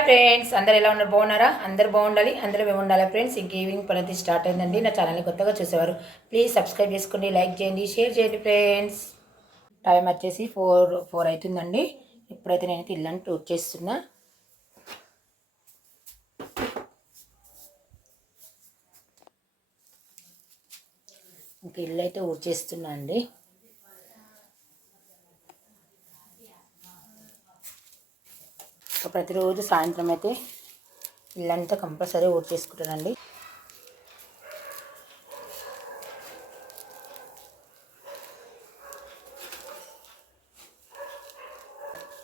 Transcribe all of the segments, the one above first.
Hi friends, అందరు ఎలా ఉన్నారు? బాగున్నారా? అందరు బాగుండాలి, అందరూ మేము ఉండాలి ఫ్రెండ్స్. ఇంక ఈవినింగ్ పని స్టార్ట్ అయిందండి. నా ఛానల్ని కొత్తగా చూసేవారు ప్లీజ్ సబ్స్క్రైబ్ చేసుకోండి, లైక్ చేయండి, షేర్ చేయండి ఫ్రెండ్స్. టైం వచ్చేసి ఫోర్ అవుతుందండి. ఇప్పుడైతే నేను ఇల్లంతా టూర్ చేస్తున్నా. ఇంక ఇల్లు అయితే ఊడ్చేస్తున్నా అండి. ప్రతిరోజు సాయంత్రం అయితే ఇల్లంతా కంపల్సరీ ఊడ్చేసుకుంటానండి.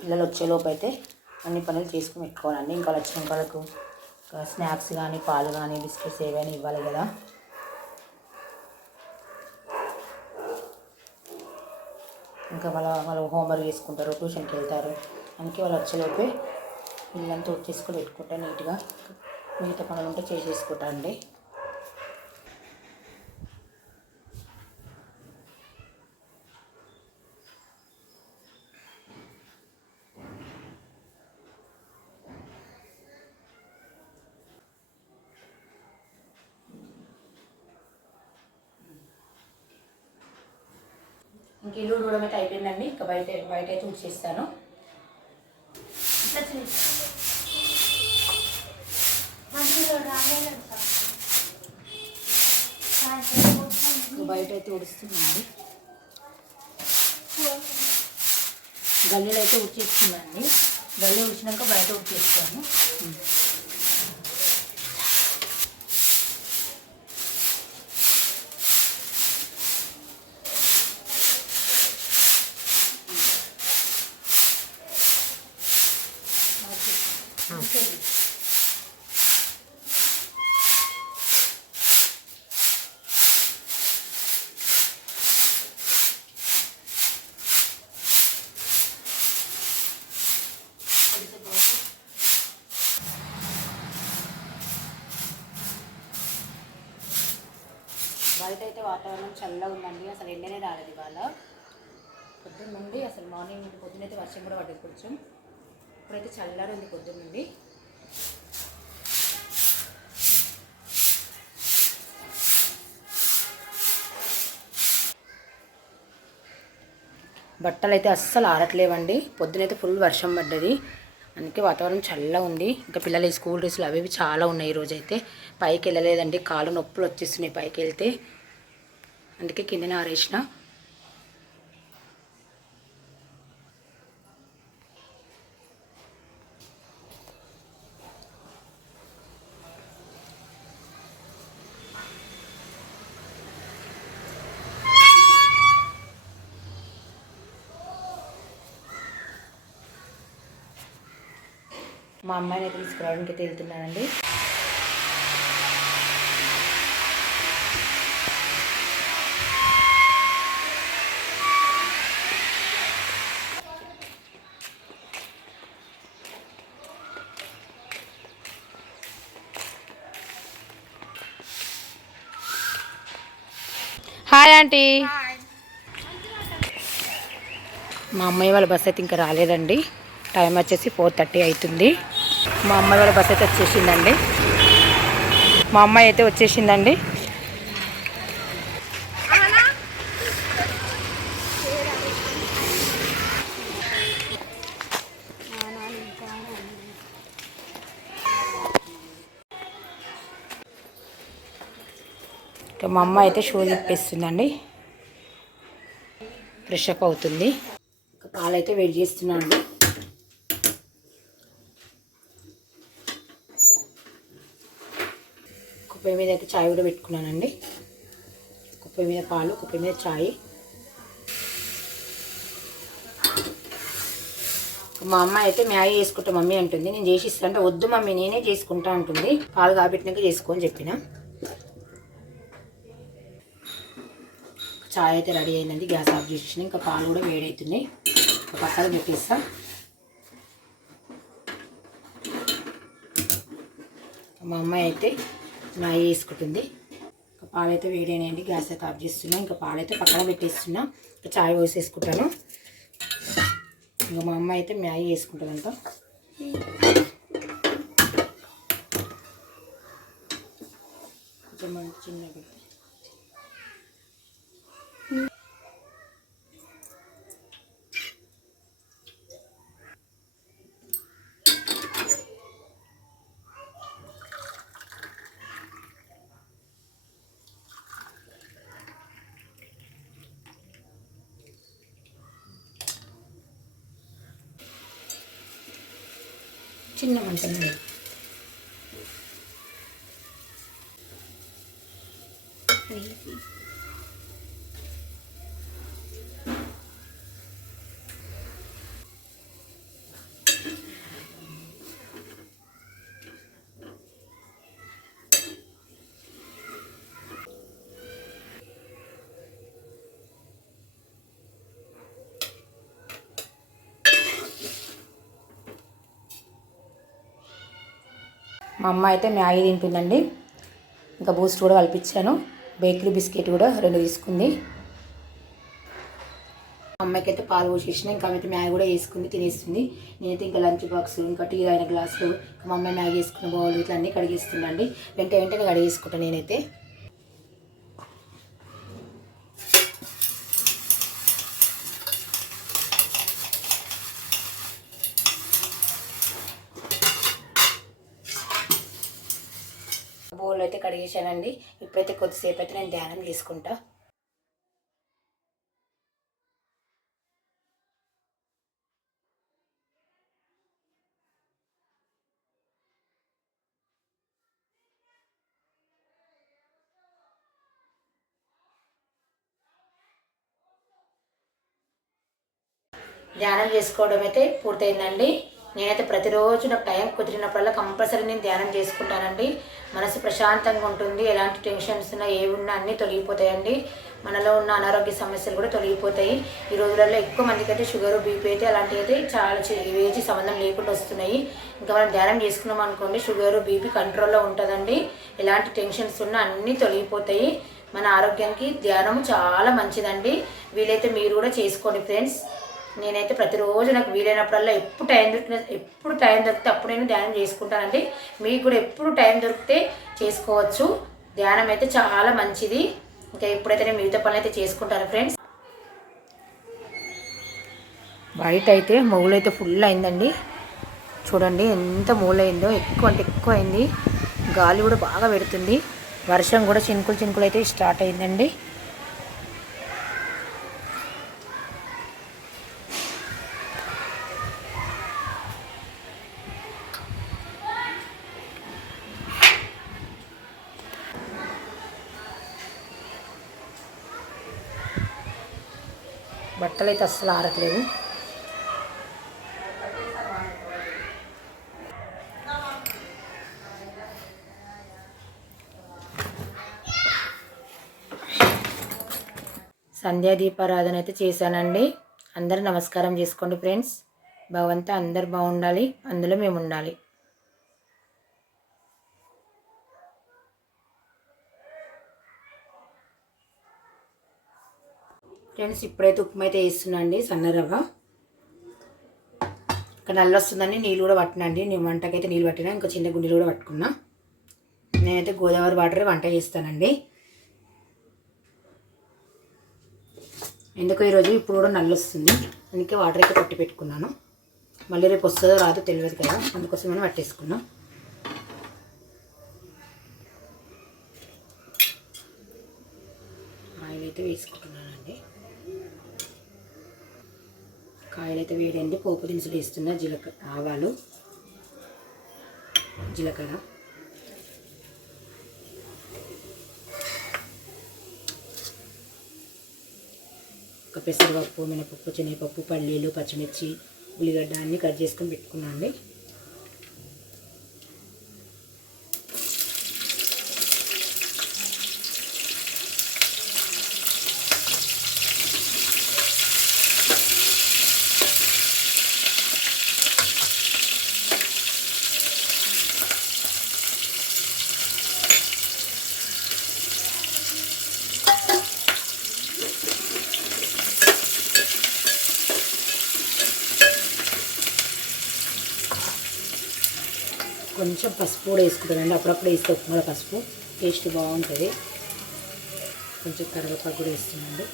పిల్లలు వచ్చేలోపు అయితే అన్ని పనులు చేసుకుని పెట్టుకోవాలండి. ఇంకా వచ్చిన వాళ్ళకు స్నాక్స్ కానీ, పాలు కానీ, బిస్కెట్స్ ఏవైనా ఇవ్వాలి కదా. ఇంకా వాళ్ళు హోంవర్క్ చేసుకుంటారు, ట్యూషన్కి వెళ్తారు. అందుకే వాళ్ళు వచ్చేలోపే ఇల్లంతా వచ్చేసుకొని పెట్టుకుంటా నీట్గా. మిగతా పనులు ఉంటే చేసేసుకుంటా అండి. ఇంక ఇల్లు ఊడడం అయితే అయిపోయిందండి. ఇంకా బయట అయితే ఊడ్చేస్తాను. బయట అయితే ఊడుస్తున్నాండి. గల్లీలో అయితే ఊడ్చేస్తున్నాండి. గల్లీ ఊడ్చినాక బయట ఊడ్చేస్తాను. బయట అయితే వాతావరణం చల్లగా ఉందండి. అసలు ఎండనే రాలేదు ఇవాళ. పొద్దున్న నుండి అసలు మార్నింగ్ నుండి పొద్దున్నైతే వర్షం కూడా పడ్డది కొంచెం. ఇప్పుడైతే చల్లగా ఉంది పొద్దున్న నుండి. బట్టలు అయితే అస్సలు ఆరట్లేవండి. పొద్దునైతే ఫుల్ వర్షం పడ్డది, అందుకే వాతావరణం చల్లగా ఉంది. ఇంకా పిల్లలు స్కూల్ డ్రెస్సులు అవి చాలా ఉన్నాయి. ఈరోజు అయితే పైకి వెళ్ళలేదండి, కాళ్ళు నొప్పులు వచ్చేస్తున్నాయి పైకి వెళ్తే. అందుకే కిందనే ఆరేసిన. మా అమ్మాయిని అయితే తీసుకురావడానికి అయితే వెళ్తున్నానండి. Hi aunty. మా అమ్మాయి వాళ్ళ బస్ అయితే ఇంకా రాలేదండి. టైం వచ్చేసి 4:30 అవుతుంది. మా అమ్మాయి వాళ్ళ బస్ అయితే వచ్చేసిందండి. మా అమ్మాయి అయితే వచ్చేసిందండి. మా అమ్మ అయితే షూ తిప్పేస్తుందండి, ఫ్రెష్ అప్ అవుతుంది. పాలైతే వేడి చేస్తున్నాను అండి. కుప్పై మీద అయితే చాయ్ కూడా పెట్టుకున్నానండి. కుప్పై మీద పాలు, కుప్పై మీద చాయ్. మా అమ్మ అయితే మ్యాగీ చేసుకుంటా మమ్మీ అంటుంది. నేను చేసి ఇస్తా అంటే వద్దు మమ్మీ నేనే చేసుకుంటా అంటుంది. పాలు కాబట్టినాక చేసుకొని చెప్పిన. చాయ్ అయితే రెడీ అయిందండి. గ్యాస్ ఆఫ్ చేసిన. ఇంకా పాలు కూడా వేడవుతున్నాయి. పక్కన పెట్టేస్తా. మా అమ్మాయి అయితే మ్యాగీ వేసుకుంటుంది. ఇంకా పాలైతే వేడైనాయండి. గ్యాస్ అయితే ఆఫ్ చేస్తున్నా. ఇంకా పాలైతే పక్కన పెట్టేస్తున్నా. ఇంకా చాయ్ పోసేసుకుంటాను. ఇంకా మా అమ్మాయి అయితే మ్యాగీ వేసుకుంటుందంట. చిన్న బిడ్డ చిన్న మంట మీద మా అమ్మ అయితే మ్యాగీ తింటుందండి. ఇంకా బూస్ట్ కూడా కల్పించాను. బేకరీ బిస్కెట్ కూడా 2 తీసుకుంది. అమ్మాయికి అయితే పాలు పోసేసిన. ఇంకా ఆమె అయితే మ్యాగీ కూడా వేసుకుంది, తినేస్తుంది. నేనైతే ఇంకా లంచ్ బాక్స్, ఇంకా టీ అయిన గ్లాసులు, మా అమ్మాయి మ్యాగీ వేసుకున్న బౌల్ ఇట్లా అన్నీ కడిగేస్తుందండి. వెంటనే కడిగేసుకుంటాను నేనైతే. బౌల్ అయితే కడిగేసానండి. ఇప్పుడైతే కొద్దిసేపు అయితే నేను ధ్యానం చేసుకుంటా. ధ్యానం చేసుకోవడం అయితే పూర్తయిందండి. నేనైతే ప్రతిరోజు నాకు టైం కుదిరినప్పుడల్లా కంపల్సరీ నేను ధ్యానం చేసుకుంటానండి. మనసు ప్రశాంతంగా ఉంటుంది. ఎలాంటి టెన్షన్స్ ఉన్నా ఏమున్నా అన్నీ తొలగిపోతాయండి. మనలో ఉన్న అనారోగ్య సమస్యలు కూడా తొలగిపోతాయి. ఈ రోజులలో ఎక్కువ మందికి అయితే షుగర్, బీపీ అయితే అలాంటివి అయితే చాలా ఏజ్ సంబంధం లేకుండా వస్తున్నాయి. ఇంకా మనం ధ్యానం చేసుకున్నాం అనుకోండి, షుగర్, బీపీ కంట్రోల్లో ఉంటుందండి. ఎలాంటి టెన్షన్స్ ఉన్నా అన్నీ తొలగిపోతాయి. మన ఆరోగ్యానికి ధ్యానం చాలా మంచిదండి. వీలైతే మీరు కూడా చేసుకోండి ఫ్రెండ్స్. నేనైతే ప్రతిరోజు నాకు వీలైనప్పుడల్లా ఎప్పుడు టైం దొరికితే అప్పుడు నేను ధ్యానం చేసుకుంటానండి. మీకు కూడా ఎప్పుడు టైం దొరికితే చేసుకోవచ్చు. ధ్యానం అయితే చాలా మంచిది. ఇంకా ఇప్పుడైతే నేను మిగతా పనులు అయితే చేసుకుంటాను ఫ్రెండ్స్. బయట అయితే మొగులైతే ఫుల్ అయిందండి. చూడండి ఎంత మూలైందో, ఎక్కువ అంటే ఎక్కువ అయింది. గాలి కూడా బాగా పెడుతుంది. వర్షం కూడా చినుకులు అయితే స్టార్ట్ అయిందండి. బట్టలు అయితే అస్సలు ఆరట్లేదు. సంధ్యా దీపారాధన అయితే చేశానండి. అందరూ నమస్కారం చేసుకోండి ఫ్రెండ్స్. భగవంతా అందరు బాగుండాలి, అందులో మేము ఉండాలి. ఫ్రెండ్స్ ఇప్పుడైతే ఉప్మా అయితే వేస్తున్నా అండి, సన్న రవ్వ. ఇంకా నల్ల వస్తుందని నీళ్ళు కూడా పట్టినండి. నేను వంటకైతే నీళ్ళు పట్టినా, ఇంకా చిన్న గుండెలు కూడా పట్టుకున్నా. నేనైతే గోదావరి వాటర్ వంట చేస్తానండి. ఎందుకు ఈరోజు ఇప్పుడు కూడా నల్ల వస్తుంది, అందుకే వాటర్ అయితే పట్టి పెట్టుకున్నాను. మళ్ళీ రేపు వస్తుందో రాదో తెలియదు కదా, అందుకోసమని పట్టేసుకున్నా. ఆయిల్ అయితే వేసుకుంటున్నానండి. కాయలు అయితే వేడండి. పోపు దినుసులు వేస్తున్నా. ఆవాలు, జీలకర్ర, ఒక పెసరపప్పు, మినపప్పు, శనగపప్పు, పల్లీలు, పచ్చిమిర్చి, ఉల్లిగడ్డ అన్నీ కట్ చేసుకొని పెట్టుకున్నాను అండి. కొంచెం పసుపు కూడా వేసుకుంటానండి. అప్పుడప్పుడు వేస్తే ఉప్మాలో పసుపు టేస్ట్ బాగుంటుంది. కొంచెం కరివేపాకు కూడా వేస్తున్నాండి.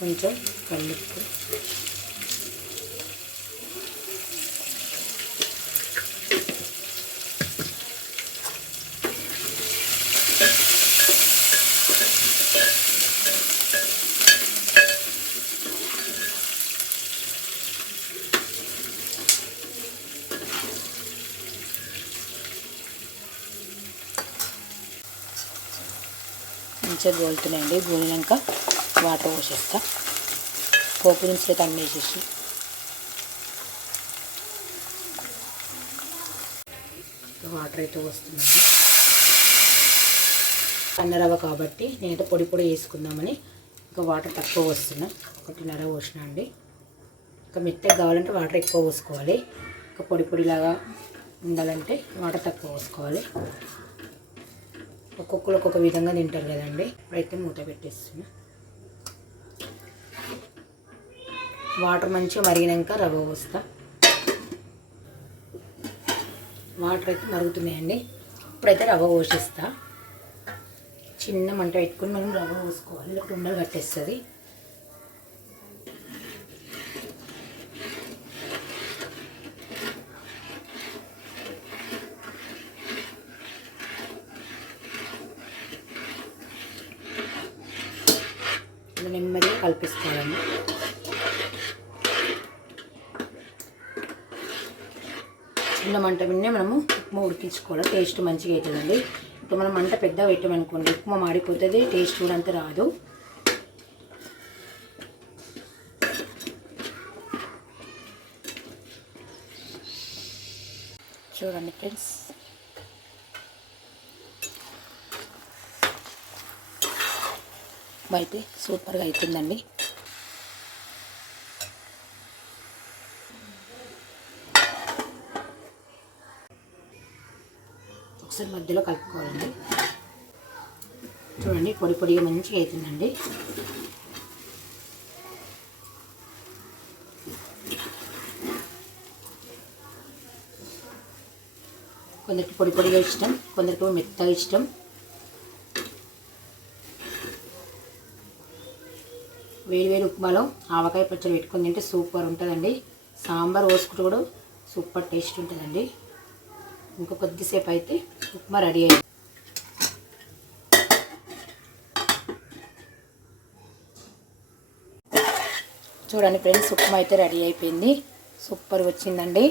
కొంచెం కల్లుప్పు, మంచిగా గోలుతున్నాయండి. గోలినాక వాటర్ పోసేస్తా. పోపు నుంచి అయితే అన్నీ వేసేసి వాటర్ అయితే వస్తున్నాను. సన్నరవ్వ కాబట్టి నేనైతే పొడి పొడి వేసుకుందామని ఇంకా వాటర్ తక్కువ వస్తున్నా. 1.5 పోసిన అండి. ఇంకా మెత్తగా కావాలంటే వాటర్ ఎక్కువ పోసుకోవాలి. ఇంకా పొడి పొడిలాగా ఉండాలంటే వాటర్ తక్కువ పోసుకోవాలి. ఒక్కొక్కరు ఒక్కొక్క విధంగా తింటారు కదండి. ఇప్పుడైతే మూత పెట్టేస్తున్నా. వాటర్ మంచిగా మరిగినాక రవ్వ పోస్తా. వాటర్ అయితే మరుగుతున్నాయండి. ఇప్పుడైతే రవ్వ పోసేస్తా. చిన్న మంట పెట్టుకుని మనం రవ్వ పోసుకోవాలి, లేకపోతే ఉండలు కట్టేస్తుంది. నెమ్మదిగా కలిపేసుకోవాలండి. చిన్న మంట విన్నే మనము ఉప్మా ఉడికించుకోవాలి. టేస్ట్ మంచిగా అవుతుందండి. ఇప్పుడు మనం మంట పెద్దగా పెట్టామనుకోండి ఉప్మా మాడిపోతుంది, టేస్ట్ కూడా అంత రాదు. చూడండి ఫ్రెండ్స్, అయితే సూపర్గా అవుతుందండి. ఒకసారి మధ్యలో కలుపుకోవాలండి. చూడండి పొడి పొడిగా మంచిగా అవుతుందండి. కొందరికి పొడి పొడిగా ఇష్టం, కొందరికి మెత్తగా ఇష్టం. వేడివేడి ఉప్మాలో ఆవకాయ పచ్చడి పెట్టుకొని తింటే సూపర్ ఉంటుందండి. సాంబార్ పోసుకుంటూ కూడా సూపర్ టేస్ట్ ఉంటుందండి. ఇంకా కొద్దిసేపు అయితే ఉప్మా రెడీ అయింది. చూడండి ఫ్రెండ్స్, ఉప్మా అయితే రెడీ అయిపోయింది. సూపర్ వచ్చిందండి.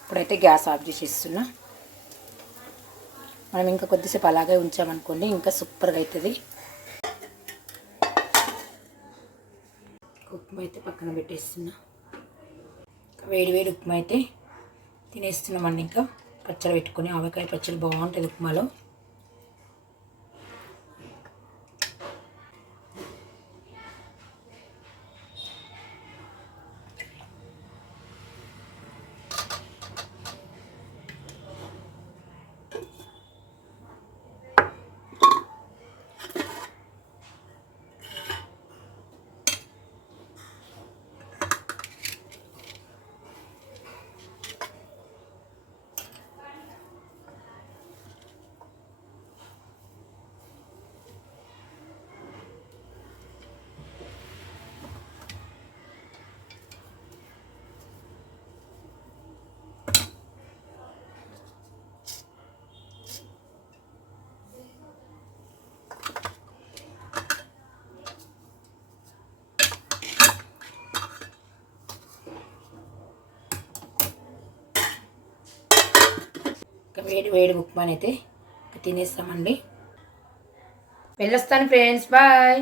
ఇప్పుడైతే గ్యాస్ ఆఫ్ చేసేస్తున్నా. మనం ఇంకా కొద్దిసేపు అలాగే ఉంచామనుకోండి ఇంకా సూపర్గా అవుతుంది. ఉప్మా అయితే పక్కన పెట్టేస్తున్నా. వేడి వేడి ఉప్మా అయితే తినేస్తున్నామండి. ఇంకా పచ్చడి పెట్టుకొని ఆవకాయ పచ్చడి బాగుంటుంది ఉప్మాలో. వేడి వేడి ఉప్మానైతే తినేస్తామండి. వెళ్ళొస్తాను ఫ్రెండ్స్, బాయ్.